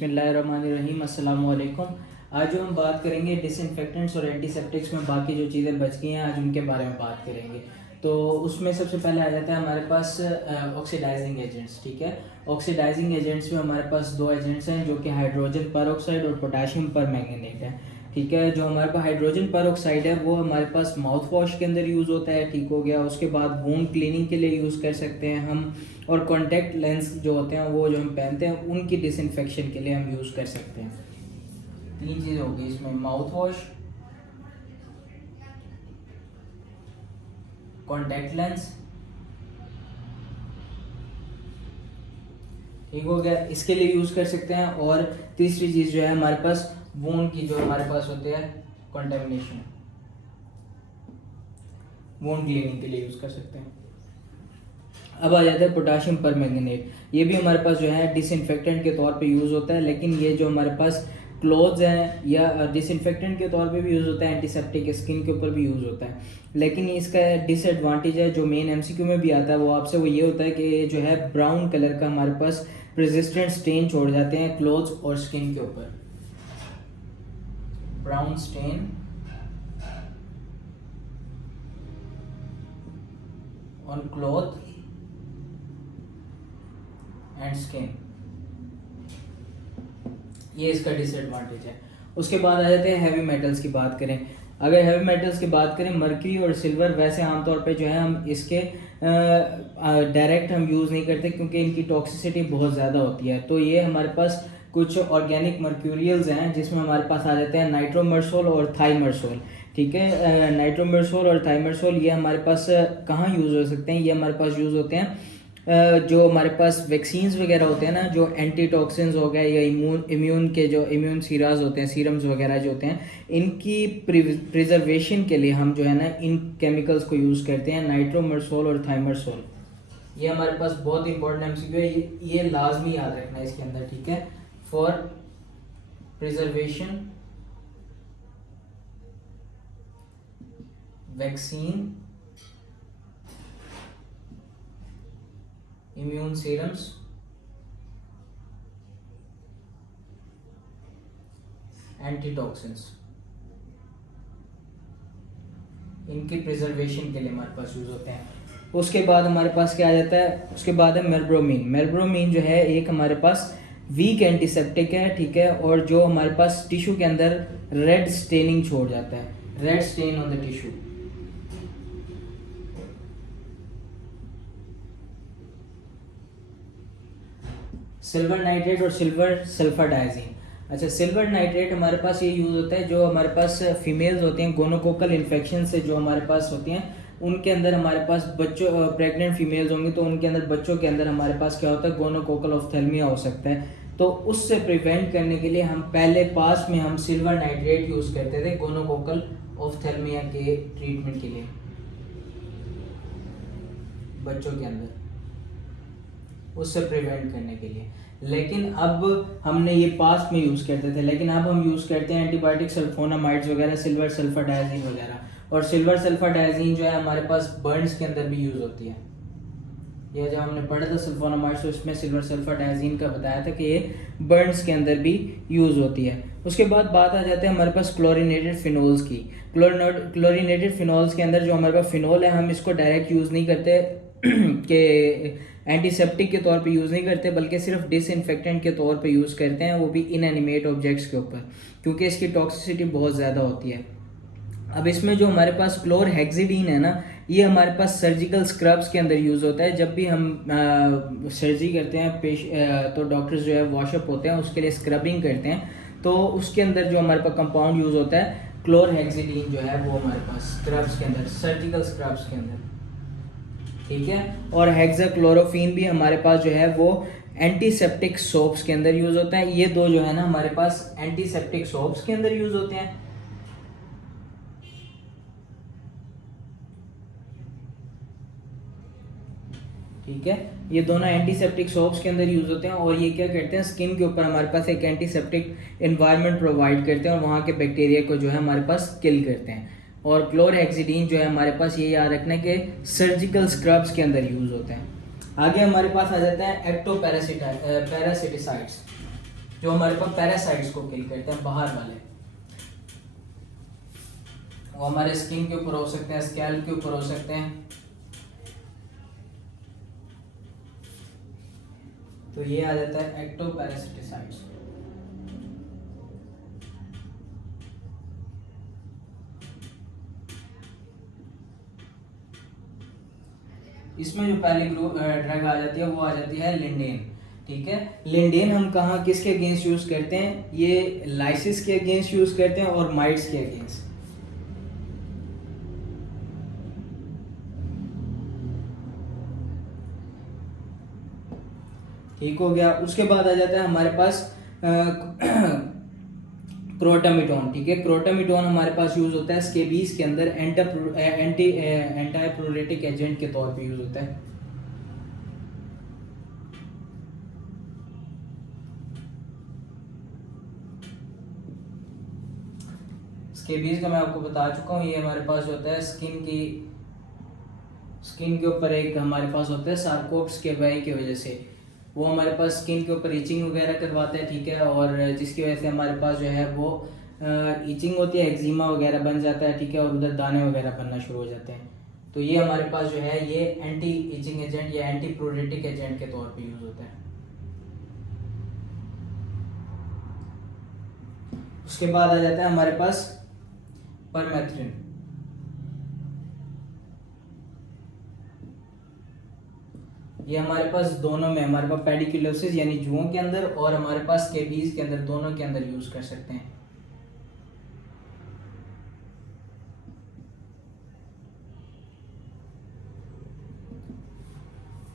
बिस्मिल्लाहिर्रहमानिर्रहीम, अस्सलाम वालेकुम। आज जो हम बात करेंगे डिसइंफेक्टेंट्स और एंटीसेप्टिक्स में बाकी जो चीज़ें बच गई हैं, आज उनके बारे में बात करेंगे। तो उसमें सबसे पहले आ जाता है हमारे पास ऑक्सीडाइजिंग एजेंट्स। ठीक है, ऑक्सीडाइजिंग एजेंट्स में हमारे पास दो एजेंट्स हैं जो कि हाइड्रोजन परऑक्साइड और पोटाशियम परमैंगनेट है। ठीक है, जो हमारे पास हाइड्रोजन परऑक्साइड है वो हमारे पास माउथ वॉश के अंदर यूज़ होता है। ठीक हो गया, उसके बाद वूंड क्लीनिंग के लिए यूज़ कर सकते हैं हम, और कॉन्टैक्ट लेंस जो होते हैं वो जो हम पहनते हैं उनकी डिसइंफेक्शन के लिए हम यूज़ कर सकते हैं। तीन चीज़ होगी इसमें, माउथ वॉश, कॉन्टैक्ट लेंस। ठीक हो गया, इसके लिए यूज़ कर सकते हैं। और तीसरी चीज़ जो है हमारे पास वूंड की, जो हमारे पास होते हैं कंटेमिनेशन, वूंड क्लीनिंग के लिए यूज़ कर सकते हैं। अब आ जाता है पोटाशियम परमैंगनेट। ये भी हमारे पास जो है डिसइंफेक्टेंट के तौर पे यूज़ होता है, लेकिन ये जो हमारे पास क्लोथ्स हैं या डिसइंफेक्टेंट के तौर पे भी यूज़ होता है, एंटीसेप्टिक स्किन के ऊपर भी यूज़ होता है। लेकिन इसका डिसएडवांटेज है जो मेन एमसीक्यू में भी आता है वो आपसे, वो ये होता है कि जो है ब्राउन कलर का हमारे पास रेजिस्टेंट स्टेन छोड़ जाते हैं क्लोथ्स और स्किन के ऊपर। Brown stain on cloth and skin, ये इसका डिसएडवांटेज है। उसके बाद आ जाते हैं हैवी मेटल्स की बात करें। अगर हैवी मेटल्स की बात करें, मर्क्यूरी और सिल्वर वैसे आमतौर पे जो है हम इसके डायरेक्ट हम यूज़ नहीं करते क्योंकि इनकी टॉक्सिसिटी बहुत ज़्यादा होती है। तो ये हमारे पास कुछ ऑर्गेनिक मर्क्यूरियल्स हैं जिसमें हमारे पास आ जाते हैं नाइट्रोमर्सोल और थाइमर्सोल। ठीक है, नाइट्रोमर्सोल और थाइमर्सोल ये हमारे पास कहाँ यूज़ हो सकते हैं? ये हमारे पास यूज़ होते हैं जो हमारे पास वैक्सीन्स वगैरह होते हैं ना, जो एंटी टॉक्सिन्स हो गए या इम्यून के जो इम्यून सीराज होते हैं, सीरम्स वगैरह जो होते हैं, इनकी प्रिजर्वेशन के लिए हम जो है ना इन केमिकल्स को यूज़ करते हैं, नाइट्रोमर्सोल और थाइमर्सोल। ये हमारे पास बहुत इंपॉर्टेंट एमसीक्यू है, ये लाजमी याद रखना है इसके अंदर। ठीक है, for preservation vaccine immune serums antitoxins, इनकी प्रिजर्वेशन के लिए हमारे पास यूज होते हैं। उसके बाद हमारे पास क्या आ जाता है? उसके बाद है मेरब्रोमीन। मेरब्रोमीन जो है एक हमारे पास वीक एंटीसेप्टिक है। ठीक है, और जो हमारे पास टिश्यू के अंदर रेड स्टेनिंग छोड़ जाता है, red stain on the tissue. Silver nitrate और सिल्वर सल्फर डायजीन। अच्छा, सिल्वर नाइट्रेट हमारे पास ये यूज़ होता है जो हमारे पास फीमेल्स होती हैं गोनोकोकल इन्फेक्शन से जो हमारे पास होती हैं, उनके अंदर हमारे पास बच्चों प्रेग्नेंट फीमेल्स होंगी तो उनके अंदर बच्चों के अंदर हमारे पास क्या होता है? गोनोकोकल ऑफ्थेल्मिया हो सकता है। तो उससे प्रिवेंट करने के लिए हम पहले पास में हम सिल्वर नाइट्रेट यूज़ करते थे गोनोकोकल ऑफ्थेल्मिया के ट्रीटमेंट के लिए बच्चों के अंदर, उससे प्रिवेंट करने के लिए। लेकिन अब हमने ये पास्ट में यूज़ करते थे, लेकिन अब हम यूज़ करते हैं एंटीबायोटिक सल्फोनामाइड्स वगैरह, सिल्वर सल्फर डायजीन वगैरह। और सिल्वर सल्फर डायजीन जो है हमारे पास बर्न्स के अंदर भी यूज़ होती है। ये जब हमने पढ़ा था सल्फोनामाइड्स तो इसमें सिल्वर सल्फर डायजीन का बताया था कि ये बर्न्स के अंदर भी यूज़ होती है। उसके बाद बात आ जाती है हमारे पास क्लोरीनेटेड फिनोल्स की। क्लोरीनेटेड फिनोल्स के अंदर जो हमारे पास फिनोल है, हम इसको डायरेक्ट यूज़ नहीं करते कि एंटीसेप्टिक के तौर पे यूज़ नहीं करते, बल्कि सिर्फ डिसइंफेक्टेंट के तौर पे यूज़ करते हैं, वो भी इनएनिमेट ऑब्जेक्ट्स के ऊपर, क्योंकि इसकी टॉक्सिसिटी बहुत ज़्यादा होती है। अब इसमें जो हमारे पास क्लोरहेक्सिडीन है ना, ये हमारे पास सर्जिकल स्क्रब्स के अंदर यूज़ होता है। जब भी हम सर्जरी करते हैं तो डॉक्टर्स जो है वॉशअप होते हैं, उसके लिए स्क्रबिंग करते हैं, तो उसके अंदर जो हमारे पास कंपाउंड यूज़ होता है क्लोरहेक्सिडीन जो है वो हमारे पास स्क्रब्स के अंदर, सर्जिकल स्क्रब्स के अंदर। ठीक है, और हेक्साक्लोरोफीन भी हमारे पास जो है वो एंटीसेप्टिक सोप्स के अंदर यूज होता है। ये दो जो है ना हमारे पास एंटीसेप्टिक सोप्स के अंदर यूज होते हैं। ठीक है, ये दोनों एंटीसेप्टिक सोप्स के अंदर यूज होते हैं, और ये क्या करते हैं? स्किन के ऊपर हमारे पास एक एंटीसेप्टिक एनवायरनमेंट प्रोवाइड करते हैं और वहाँ के बैक्टीरिया को जो है हमारे पास किल करते हैं। और क्लोरहेक्सिडीन जो है हमारे पास, ये याद रखना है कि सर्जिकल स्क्रब्स के अंदर यूज होते हैं। आगे हमारे पास आ जाता है पैरासिटिसाइड्स। जो हमारे पास पैरासाइट्स को किल करते हैं, बाहर वाले, वो हमारे स्किन के ऊपर हो सकते हैं, स्कैल्प के ऊपर हो सकते हैं। तो ये आ जाता है एक्टोपैरासिटिसाइड्स। इसमें जो पहली ड्रग आ जाती है वो आ जाती है लिंडेन। ठीक है, लिंडेन हम कहाँ किसके अगेंस्ट यूज करते हैं? ये लाइसिस के अगेंस्ट यूज करते हैं और माइट्स के अगेंस्ट। ठीक हो गया। उसके बाद आ जाता है हमारे पास क्रोटामिडोन। ठीक है, क्रोटामिडोन हमारे पास यूज होता है स्केबीज के अंदर एंटीप्रोरेटिक एजेंट के तौर पे यूज होता है। स्केबीज का मैं आपको बता चुका हूँ, ये हमारे पास जो होता है स्किन के ऊपर एक हमारे पास होता है सार्कोप्स के वाई की वजह से, वो हमारे पास स्किन के ऊपर इचिंग वगैरह करवाता है। ठीक है, और जिसकी वजह से हमारे पास जो है वो इचिंग होती है, एक्जिमा वगैरह बन जाता है। ठीक है, और उधर दाने वगैरह बनना शुरू हो जाते हैं। तो ये हमारे पास जो है ये एंटी इचिंग एजेंट या एंटी प्रोरेटिक एजेंट के तौर पे यूज होता है। उसके बाद आ जाता है हमारे पास परमेथ्रिन। ये हमारे पास दोनों में, हमारे पास पेडिकुलोसिस यानी जुओं के अंदर और हमारे पास स्केबीज के अंदर, दोनों के अंदर यूज कर सकते हैं।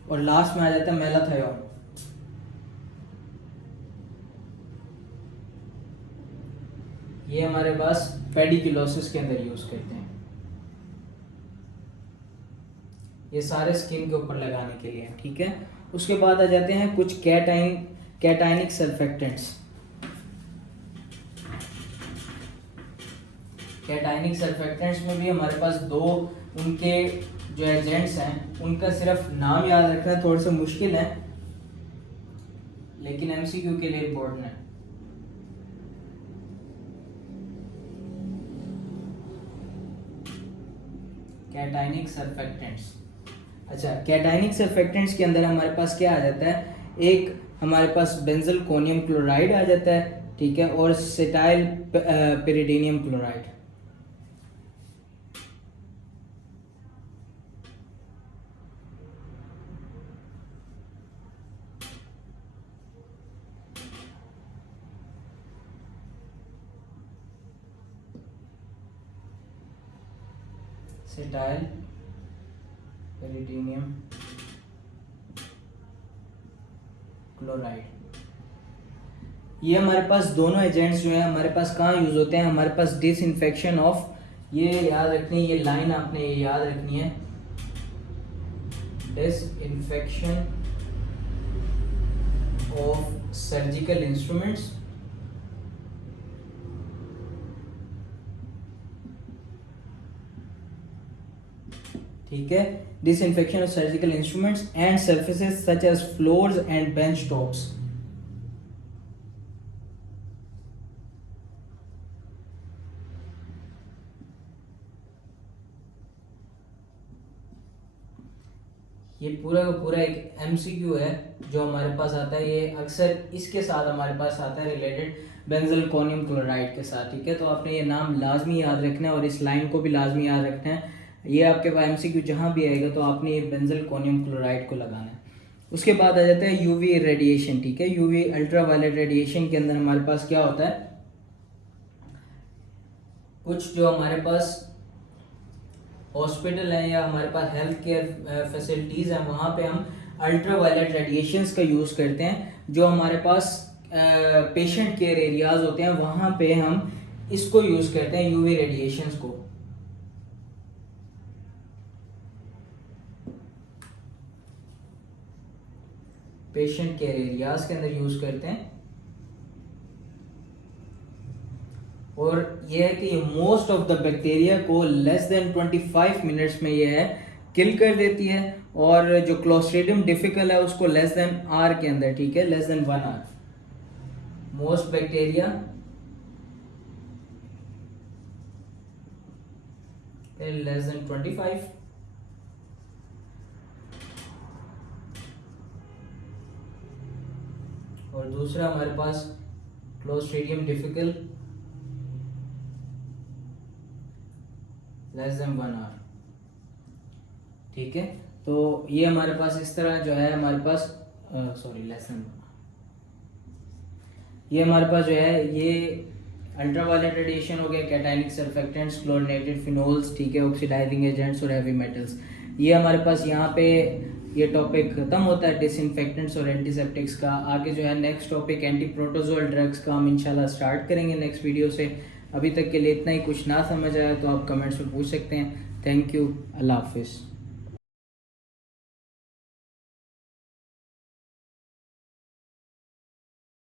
और लास्ट में आ जाता है मेलाथायोन। ये हमारे पास पेडिकुलोसिस के अंदर यूज करते हैं, ये सारे स्किन के ऊपर लगाने के लिए। ठीक है, उसके बाद आ जाते हैं कुछ कैटाइनिक सर्फेक्टेंट्स। कैटाइनिक सर्फेक्टेंट्स में भी हमारे पास दो उनके जो एजेंट्स हैं, उनका सिर्फ नाम याद रखना थोड़ा सा मुश्किल है, लेकिन एमसीक्यू के लिए इम्पोर्टेंट है। Cationic surfactants. अच्छा, कैटाइनिक सर्फेक्टेंट्स के अंदर हमारे पास क्या आ जाता है? एक हमारे पास बेंजल कोनियम क्लोराइड आ जाता है। ठीक है, और सेटाइल पेरिडीनियम क्लोराइड। सेटाइल पेरिडीनियम क्लोराइड। ये हमारे पास दोनों एजेंट्स जो हैं हमारे पास कहाँ यूज होते हैं? हमारे पास डिसइंफेक्शन ऑफ, ये याद रखनी है, ये लाइन आपने ये याद रखनी है, डिसइंफेक्शन ऑफ सर्जिकल इंस्ट्रूमेंट्स ठीक है, disinfection of surgical instruments and surfaces such as floors and bench tops। ये पूरा का पूरा एक एमसीक्यू है जो हमारे पास आता है, ये अक्सर इसके साथ हमारे पास आता है रिलेटेड बेंजल कोनियम क्लोराइड के साथ। ठीक है, तो आपने ये नाम लाजमी याद रखना है और इस लाइन को भी लाजमी याद रखना है। ये आपके पास एमसीक्यू जहाँ भी आएगा तो आपने ये बेंजल कोनियम क्लोराइड को लगाना है। उसके बाद आ जाता है यूवी रेडिएशन। ठीक है, यूवी अल्ट्रावायलेट रेडिएशन के अंदर हमारे पास क्या होता है? कुछ जो हमारे पास हॉस्पिटल है या हमारे पास हेल्थ केयर फैसिलिटीज़ हैं, वहाँ पे हम अल्ट्रावायलेट रेडिएशंस का यूज़ करते हैं। जो हमारे पास पेशेंट केयर एरियाज होते हैं वहाँ पे हम इसको यूज़ करते हैं, यूवी रेडिएशंस को। पेशेंट केयर एरियाज के अंदर यूज़ करते हैं। और ये है कि ये मोस्ट ऑफ द बैक्टीरिया को लेस देन 25 मिनट्स में ये है किल कर देती है, और जो क्लोस्ट्रीडियम डिफिकल है उसको लेस देन आवर के अंदर, ठीक है, less than 1 hour most bacteria less than 25, और दूसरा हमारे पास Clostridium difficile less than 1 hour. ठीक है, तो ये हमारे पास इस तरह जो है हमारे पास लेस देन, ये हमारे पास जो है ये अल्ट्रावायलेट रेडिएशन हो गया, कैटायनिक सर्फेक्टेंट्स, क्लोरिनेटेड फिनोल्स, ठीक है, ऑक्सीडाइजिंग एजेंट्स और हैवी मेटल्स। ये हमारे पास यहाँ पे ये टॉपिक खत्म होता है डिसइंफेक्टेंट्स और एंटीसेप्टिक्स का। आगे जो है next topic anti protozoal drugs का हम इंशाल्लाह स्टार्ट करेंगे नेक्स्ट वीडियो से। अभी तक के लिए इतना ही, कुछ ना समझ आया तो आप कमेंट्स में पूछ सकते हैं। थैंक यू, अल्लाह हाफिज़।